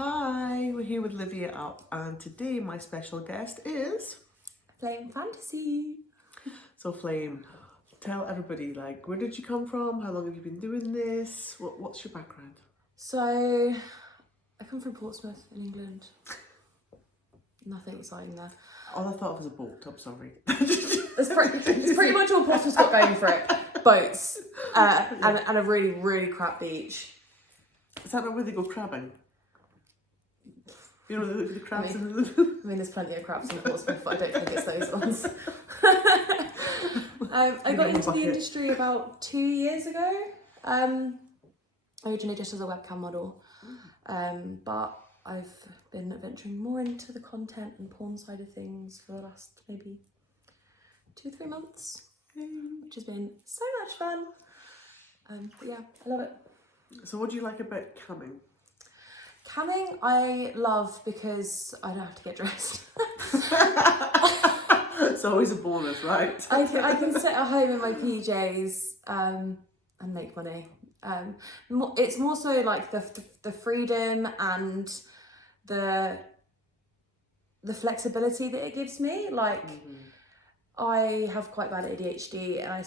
Hi, we're here with Livie It Up, and today my special guest is Flame Fantasy. So Flame, tell everybody, like, where did you come from? How long have you been doing this? What's your background? So, I come from Portsmouth in England. Nothing exciting there. All I thought of was a boat, I'm sorry. It's pretty much all Portsmouth's got going for it. Boats and a really, really crap beach. Is that not where they go crabbing? You know, the crabs I in mean, there's plenty of crabs in Portsmouth, but I don't think it's those ones. I got into the industry about 2 years ago. Originally just as a webcam model. But I've been venturing more into the content and porn side of things for the last maybe 2-3 months, which has been so much fun. But yeah, I love it. So what do you like about camming? Camming I love because I don't have to get dressed. It's always a bonus, right? I can sit at home in my PJs and make money. It's more so like the freedom and the flexibility that it gives me. Like I have quite bad ADHD and I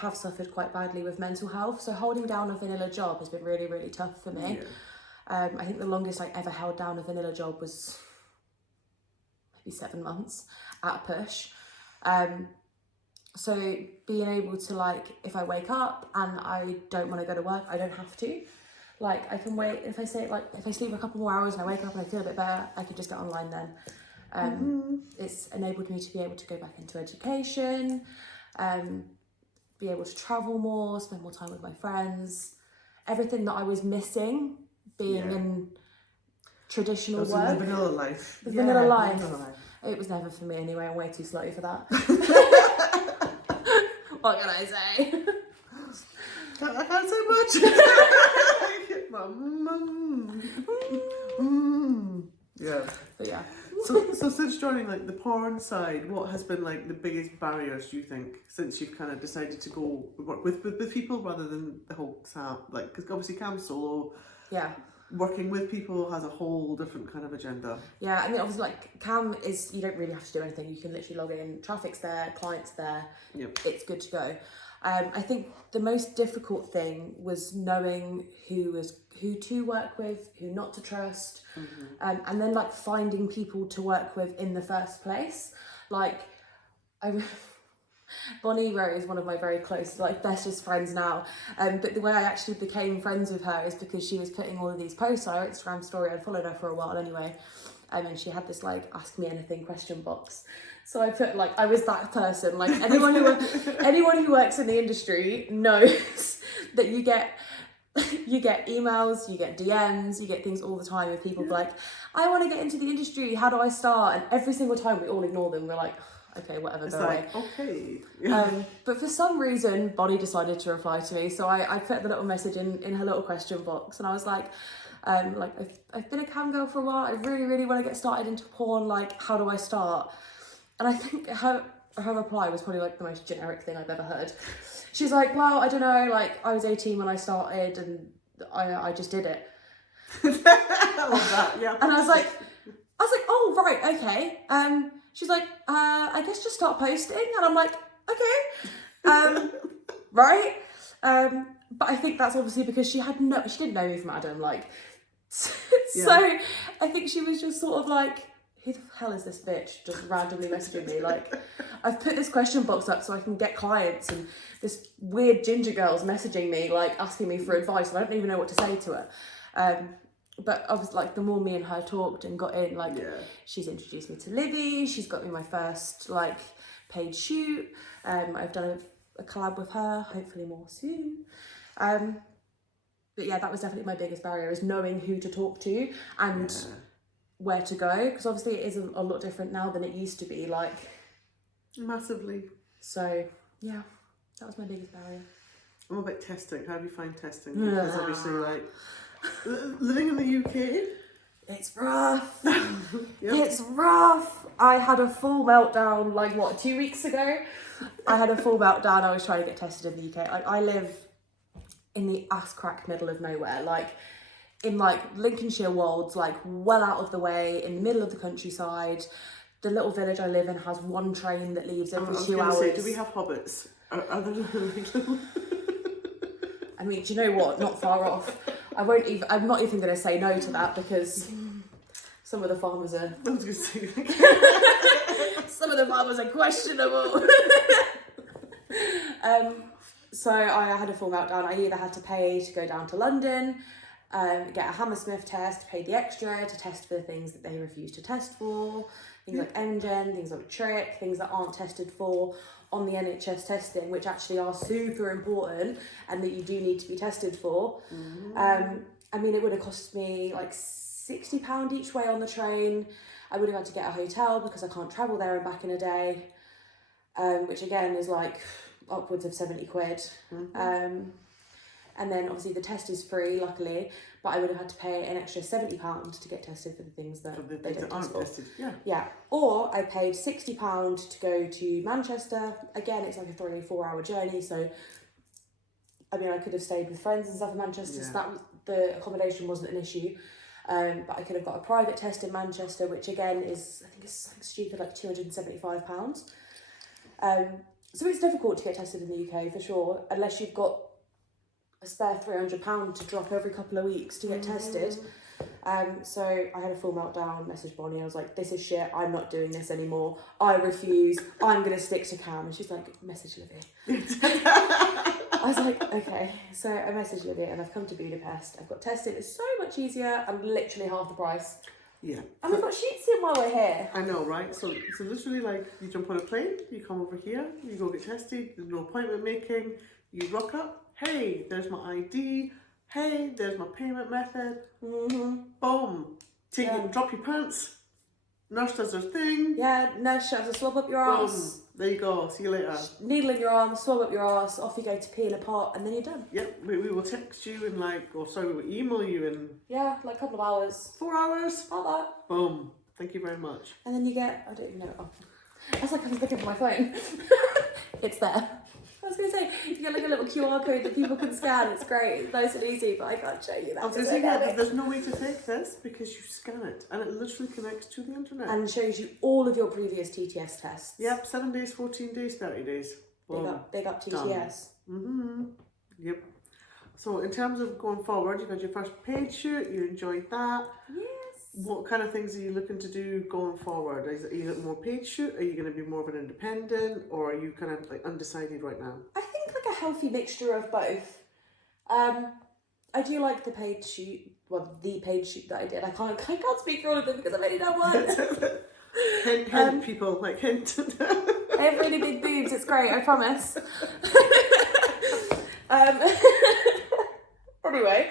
have suffered quite badly with mental health. So holding down a vanilla job has been really, really tough for me. Yeah. I think the longest I ever held down a vanilla job was maybe 7 months at a push. So being able to, like, if I wake up and I don't want to go to work, I don't have to. Like, I can wait, if I sleep a couple more hours and I wake up and I feel a bit better, I could just get online then. It's enabled me to be able to go back into education, be able to travel more, spend more time with my friends. Everything that I was missing being in traditional work. In the vanilla life. The vanilla life. It was never for me anyway, I'm way too slutty for that. What can I say? I can't say much. Yeah. But yeah. So since joining like the porn side, what has been like the biggest barriers, do you think, since you've kind of decided to go work with people rather than the whole cam, like, because obviously cam solo. Yeah. Working with people has a whole different kind of agenda. Yeah, I mean, obviously, like, cam is, you don't really have to do anything. You can literally log in, traffic's there, client's there, It's good to go. I think the most difficult thing was knowing who to work with, who not to trust, and then, like, finding people to work with in the first place. Like, Bonnie Rose is one of my very close, like, bestest friends now. But the way I actually became friends with her is because she was putting all of these posts on her Instagram story. I'd followed her for a while anyway. And she had this, like, ask me anything question box. So I put, like, I was that person. Like, anyone who works in the industry knows that you get emails, you get DMs, you get things all the time with people like, I want to get into the industry, how do I start? And every single time we all ignore them. We're like, okay, whatever, go away. Okay. But for some reason, Bonnie decided to reply to me. So I put the little message in her little question box, and I was like, I've been a cam girl for a while. I really, really want to get started into porn. Like, how do I start? And I think her reply was probably like the most generic thing I've ever heard. She's like, well, I don't know. Like, I was 18 when I started, and I just did it. I love that. Yeah. And I was like, oh right, okay. She's like, I guess just start posting. And I'm like, okay. Right. But I think that's obviously because she didn't know me from Adam. Like, so I think she was just sort of like, who the hell is this bitch just randomly messaging me? Like, I've put this question box up so I can get clients, and this weird ginger girl's messaging me, like, asking me for advice, and I don't even know what to say to her. But obviously, like, the more me and her talked and got in, like, she's introduced me to Livie. She's got me my first, like, paid shoot. I've done a collab with her, hopefully more soon. But yeah, that was definitely my biggest barrier, is knowing who to talk to and where to go. Because obviously it is a lot different now than it used to be, like. Massively. So, yeah, that was my biggest barrier. I'm a bit testing. How do you find testing? Because obviously, like, living in the UK, it's rough. It's rough. I had a full meltdown, like, what, 2 weeks ago? I had a full meltdown. I was trying to get tested in the UK. I live in the ass crack middle of nowhere. Like, in like Lincolnshire Wolds, like well out of the way, in the middle of the countryside. The little village I live in has one train that leaves every 2 hours. Say, do we have hobbits? Are there little... I mean, do you know what? Not far off. I'm not even going to say no to that because some of the farmers are. I was going to say. Some of the farmers are questionable. So I had a full meltdown. I either had to pay to go down to London, get a Hammersmith test, pay the extra to test for the things that they refuse to test for, things like NGen, things like Trick, things that aren't tested for on the NHS testing, which actually are super important and that you do need to be tested for. I mean, it would have cost me like £60 each way on the train. I would have had to get a hotel because I can't travel there and back in a day, which again is like upwards of 70 quid. And then obviously the test is free, luckily, but I would have had to pay an extra £70 to get tested for the things that they don't test for. Tested. Yeah. Or I paid £60 to go to Manchester. Again, it's like a 3 or 4 hour journey, so I mean, I could have stayed with friends and stuff in Manchester, so that was, the accommodation wasn't an issue. But I could have got a private test in Manchester, which again is, I think it's something stupid, like £275. So it's difficult to get tested in the UK for sure, unless you've got a spare £300 to drop every couple of weeks to get tested. So I had a full meltdown, messaged Bonnie, I was like, this is shit, I'm not doing this anymore, I refuse, I'm going to stick to Cam. And she's like, message Livie. I was like, okay. So I messaged Livie and I've come to Budapest. I've got tested, it's so much easier, I'm literally half the price. Yeah. And we've got sheets in while we're here. I know, right? So literally like, you jump on a plane, you come over here, you go get tested, there's no appointment making, you rock up, hey, there's my ID, hey, there's my payment method, boom, drop your pants, nurse does her thing. Yeah, nurse shoves a swab up your arse. There you go, see you later. Needle in your arm, swab up your arse, off you go to pee in a pot, and then you're done. Yep, we will text you in like, we will email you in... Yeah, like a couple of hours. 4 hours. Like that. Boom, thank you very much. And then you get, I don't even know, that's like I was looking for my phone. It's there. I was going to say, you get like a little QR code that people can scan, it's great, it's nice and easy, but I can't show you that. I was going to say, there's no way to fake this because you scan it and it literally connects to the internet. And shows you all of your previous TTS tests. Yep, 7 days, 14 days, 30 days. Big up TTS. Yep. So in terms of going forward, you've had your first paid shoot, you enjoyed that. Yes. What kind of things are you looking to do going forward? Are you looking more paid shoot? Are you going to be more of an independent, or are you kind of like undecided right now? I think like a healthy mixture of both. I do like the paid shoot. Well, the paid shoot that I did. I can't speak for all of them because I've only done one. hint, people, like hint. I have really big boobs. It's great. I promise. Anyway,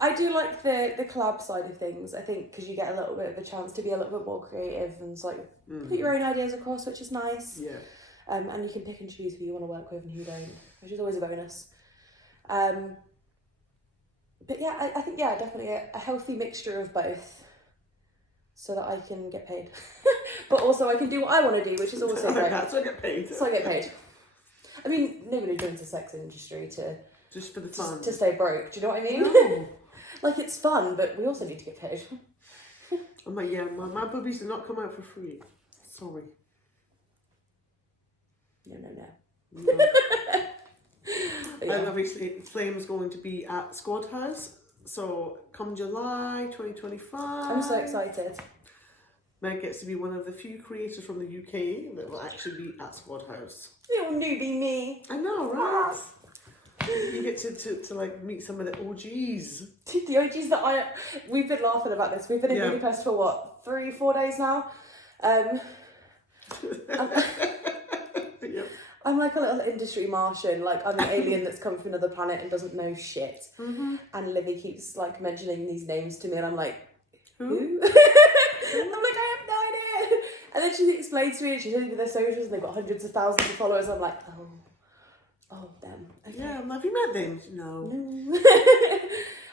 I do like the collab side of things, I think, because you get a little bit of a chance to be a little bit more creative and like put your own ideas across, which is nice. Yeah. And you can pick and choose who you want to work with and who don't, which is always a bonus. But yeah, I think, yeah, definitely a healthy mixture of both so that I can get paid. But also I can do what I want to do, which is also great. So I get paid. So I get paid. I mean, nobody joins the sex industry to... Just for the fun. To stay broke, do you know what I mean? No. Like, it's fun, but we also need to get paid. I'm like, yeah, my boobies do not come out for free. Sorry. No. And obviously, Flame's going to be at Squad House. So, come July 2025. I'm so excited. Meg gets to be one of the few creators from the UK that will actually be at Squad House. Little newbie me. I know, right? You get to like meet some of the OGs. The OGs that we've been laughing about this. We've been in Budapest for what, 3-4 days now? Yep. I'm like a little industry Martian, like I'm an alien that's come from another planet and doesn't know shit. And Livie keeps like mentioning these names to me and I'm like, who? I'm like, I have no idea. And then she explains to me and she's into their socials and they've got hundreds of thousands of followers. I'm like, oh, damn. Okay. Yeah, have you met them? No.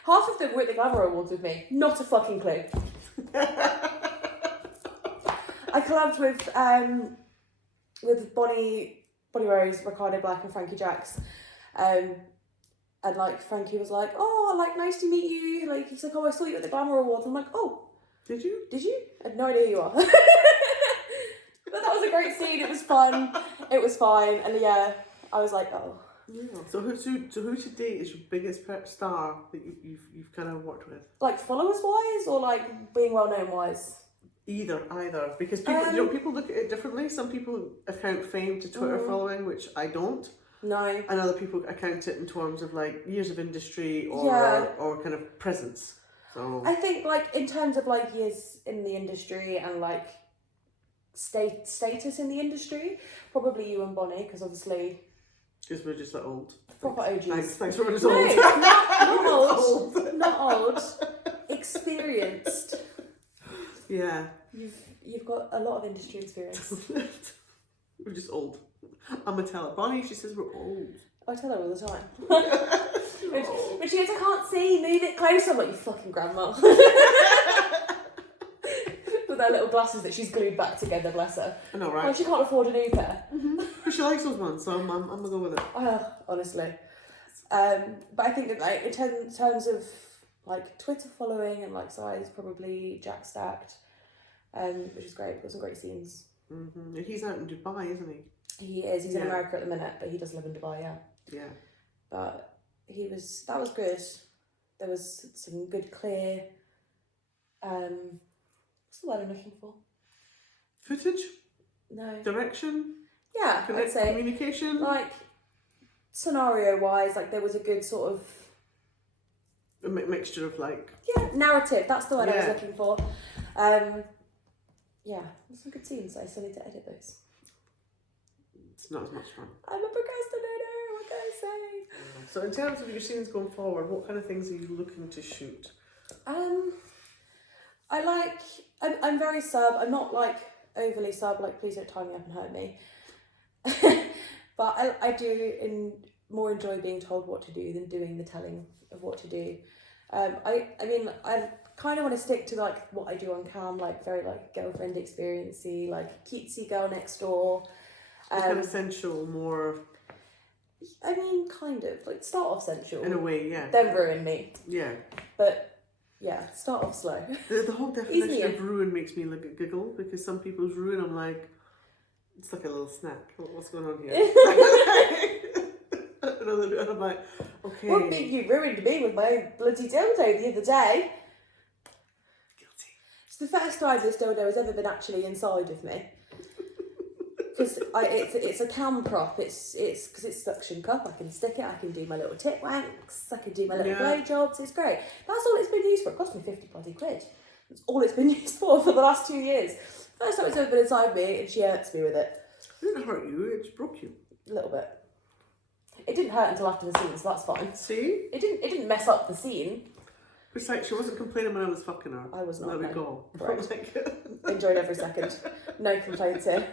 Half of them were at the Glamour Awards with me. Not a fucking clue. I collabed with Bonnie Rose, Ricardo Black and Frankie Jacks. And like Frankie was like, oh, like nice to meet you. Like he's like, oh, I saw you at the Glamour Awards. I'm like, oh, Did you? did you? I had no idea who you are. But that was a great scene. It was fun. It was fine. And yeah, I was like, oh. Yeah. So who to date is your biggest star that you've kind of worked with? Like followers wise or like being well known wise? Either, because people people look at it differently. Some people account fame to Twitter following, which I don't. No. And other people account it in terms of like years of industry or kind of presence. So I think like in terms of like years in the industry and like status in the industry, probably you and Bonnie, because obviously. Because we're just that old. Proper OGs. Thanks for just no, old. not old. Not old. Experienced. Yeah. You've got a lot of industry experience. We're just old. I'm gonna tell her. Bonnie, she says we're old. I tell her all the time. When she goes, I can't see, move it closer. I'm like, you fucking grandma. With her little glasses that she's glued back together, bless her. I know, right? Well, she can't afford a new pair. But she likes those ones, so I'm gonna go with it. Honestly. But I think that like in terms of like Twitter following and like size, probably Jack Stacked, which is great. Got some great scenes. Mm-hmm. And he's out in Dubai, isn't he? He is. He's in America at the minute, but he does live in Dubai. Yeah. Yeah. But that was good. There was some good clear. What's the word I'm looking for? Footage. No. Direction. Yeah, I'd say communication. like scenario wise, like there was a good sort of a mixture of like narrative. That's the word I was looking for. Yeah, there's some good scenes. I still need to edit those. It's not as much fun. I'm a procrastinator. What can I say? So in terms of your scenes going forward, what kind of things are you looking to shoot? I'm very sub. I'm not like overly sub. Like please don't tie me up and hurt me. But I do more enjoy being told what to do than doing the telling of what to do. I mean I kind of want to stick to like what I do on cam, like very like girlfriend experience-y, like cutesy girl next door. Kind of sensual, more. I mean, kind of like start off sensual In a way, yeah. Then ruin me. Yeah. But yeah, start off slow. The whole definition of ruin makes me like giggle because some people's ruin, I'm like, it's like a little snack. What's going on here? And I'm like, okay. One thing you ruined me with my bloody dildo the other day. Guilty. It's the first time this dildo has ever been actually inside of me. Because it's a cam prop. It's because it's suction cup. I can stick it. I can do my little tit wanks. I can do my little blow jobs. It's great. That's all it's been used for. It cost me 50 bloody quid. That's all it's been used for the last 2 years. First time it's ever been inside me, and she hurts me with it. It didn't hurt you. It just broke you. A little bit. It didn't hurt until after the scene, so that's fine. See? It didn't mess up the scene. It's like she wasn't complaining when I was fucking her. I was not. There we go. Right. Enjoyed every second. No complaints here.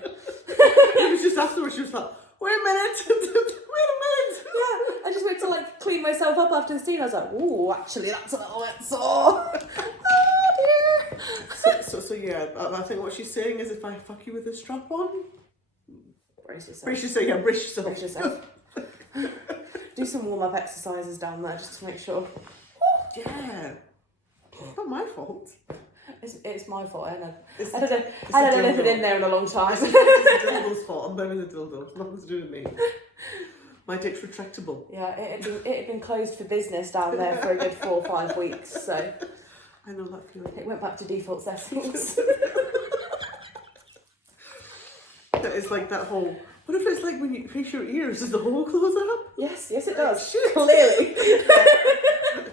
It was just afterwards she was like, wait a minute. Wait a minute. Yeah, I just went to like clean myself up after the scene. I was like, ooh, actually that's a little bit sore. Oh dear. So yeah, I think what she's saying is if I fuck you with a strap on, brace yourself. brace yourself. Yeah, brace yourself. Brace yourself. Do some warm-up exercises down there just to make sure. Yeah. It's not my fault. It's my fault, I know. I hadn't anything in there in a long time. It's a dildo's fault. I'm blaming the dildo. It's nothing to do with me. My dick's retractable. Yeah, it had been closed for business down there for a good 4 or 5 weeks, so. I know that feeling. It went back to default settings. It's like that whole. What if it's like when you face your ears? Does the hole close up? Yes, it does. Clearly.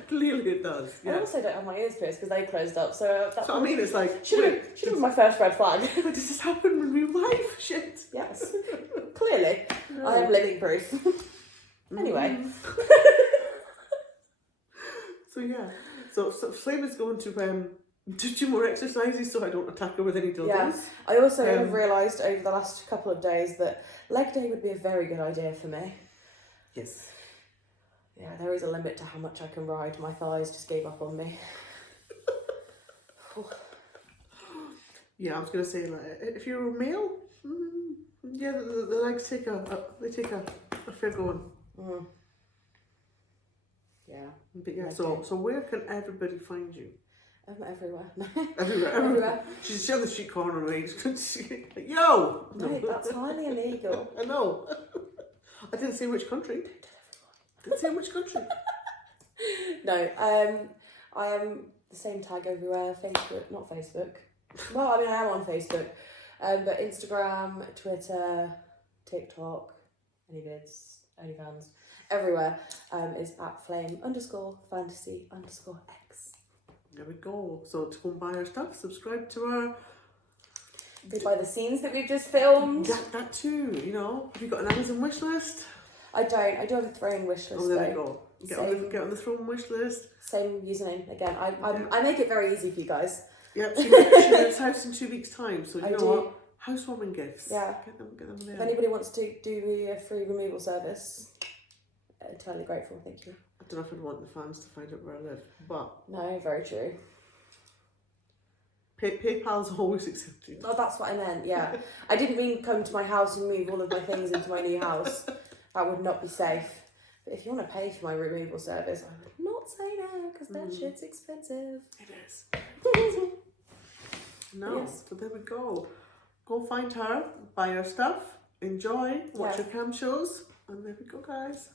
Clearly it does. Yeah. I also don't have my ears pierced because they closed up, so that's. So I mean, it's like. Should have been my first red flag. Wait, does this happen in real life? Shit. Yes. Clearly. No. I am living proof. Anyway. So yeah. So Flame is going to do more exercises so I don't attack her with any dildos. Yeah. I also have realised over the last couple of days that leg day would be a very good idea for me. Yes. Yeah, there is a limit to how much I can ride. My thighs just gave up on me. Yeah, I was gonna say like if you're a male, yeah, the legs take a fair going. Yeah. But yeah, Okay. so where can everybody find you? Everywhere. Everywhere. She's on the street corner and he's going to see, like, yo! No, that's highly illegal. I know. I didn't say which country. Didn't say which country. No, I am the same tag everywhere. Facebook, not Facebook. Well, I mean, I am on Facebook, but Instagram, Twitter, TikTok, AnyVids, OnlyFans, everywhere is at flame_fantasy_x. There we go. So to go and buy our stuff, subscribe to our... Go buy the scenes that we've just filmed. That too, you know. Have you got an Amazon wish list? I don't. I do have a throwing wish list. Oh, there though. we go. Get on the throne wish list. Same username again. I make it very easy for you guys. Yep, she moves house in 2 weeks' time, so you know do. what? Housewarming gifts. Yeah. Get them there. If anybody wants to do me a free removal service, entirely grateful. Thank you. I don't know if I'd want the fans to find out where I live, but No, very true. PayPal's always accepted. Oh, that's what I meant. Yeah, I didn't mean come to my house and move all of my things into my new house. That would not be safe. But if you want to pay for my removal service, I would not say no because that shit's expensive. It is. No, Yes. so there we go. Go find her, buy her stuff, enjoy, watch her cam shows, and there we go, guys.